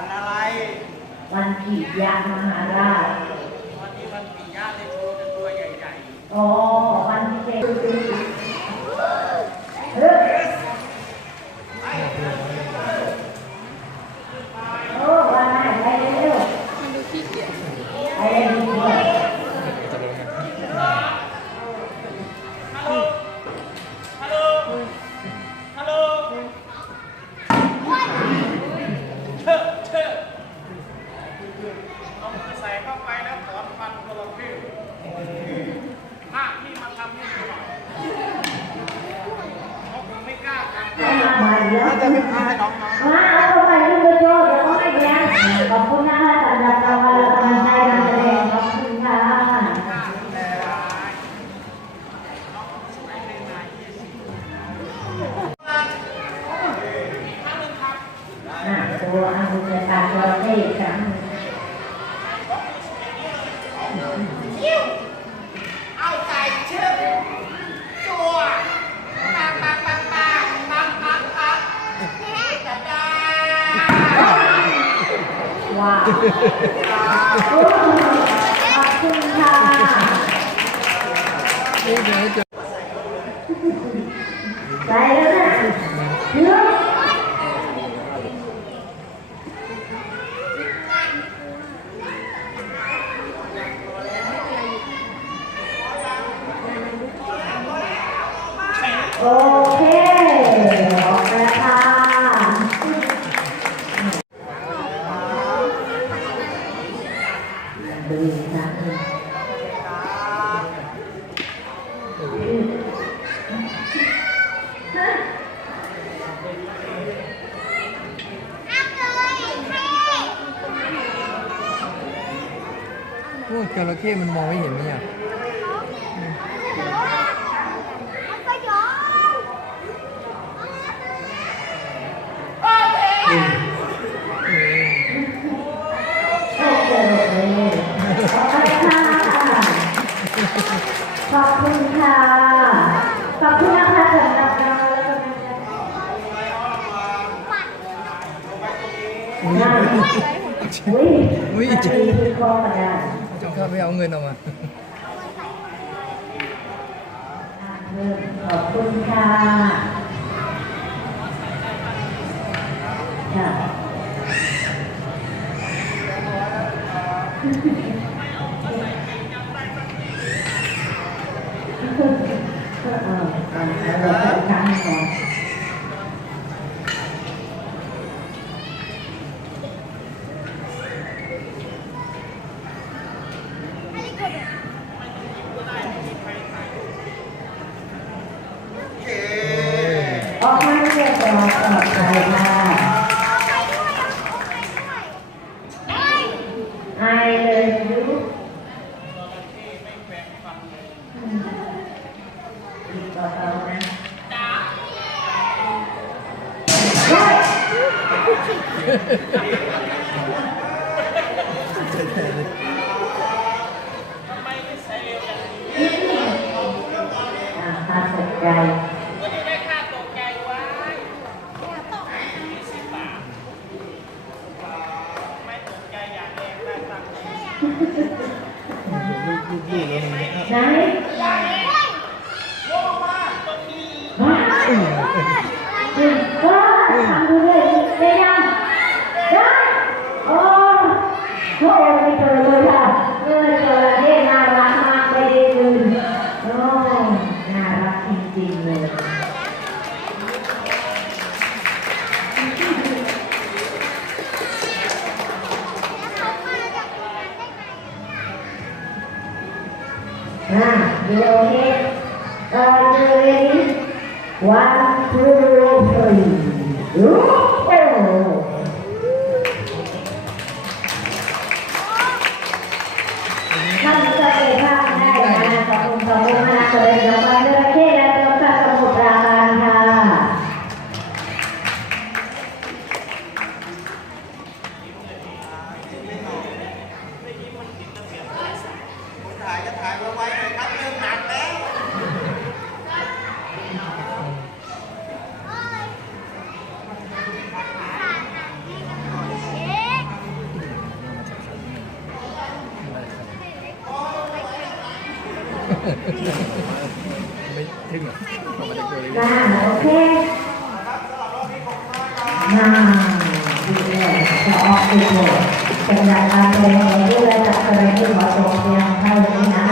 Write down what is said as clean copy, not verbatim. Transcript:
วันอะไรวันปิยมหาราชวันนี้วันปิยะเลยโชว์เป็นตัวใหญ่ๆอ๋อวันที่เป็นโอ้วันไหนไปเร็วมันดูขี้เกียจไปเร็วฮัลโหลฮัลโหลเชิดเอามือใส่เข้าไปแล้วถอนฟันคนละครึ่งภาคที่มาทำให้ดูหน่อยเขาคงไม่กล้าทำมาเยอะจะไม่พาให้น้องมาเอาไปลูกกระโจนเดี๋ยวเขาให้แย้มขอบคุณนะคะสำหรับกำลังใจการแสดงขอบคุณค่ะตัวอาวุธการตัวเต้ครั้งเอาใส่เชือกตัวปังปังปังปังปังปังปังจ้าจ้าว้าวขอบคุณค่ะไปแล้วนะเยอะโอเคออกแล้วค่ะดูนะโอ้จระเข้มันมองไม่เห็นไหมอ่ะขอบคุณค่ะขอบคุณนะคะสำหรับเราแล้วก็อุ้ยจะคอกันได้จงข้าไปเอาเงินออกมาขอบคุณค่ะค่ะเราจะทำก่อนออกมาเรียบร้อยปลอดภัยค่ะไอเลยยุบอีกต่อไปนะค่าตกใจวันนี้ได้ค่าตกใจไว้20 บาทไม่ตกใจอย่างแรงได้ตังค์ไหนลงมาตรงนี้ก็ทำดูเลยได้ยังได้โอ้โหไม่เจอเลยค่ะเจอได้น่ารักมากเลยโอ้น่ารักจริงๆเลยyou okay? Are you ready? 1, 2, 3. ถึงเหรอออกมาจากตัวเลย จ้าโอเคดีเลยจะออกดีเลยเป็นการการแสดงของผู้ได้จัดแสดงที่เหมาะสมเพียงเท่านี้นะ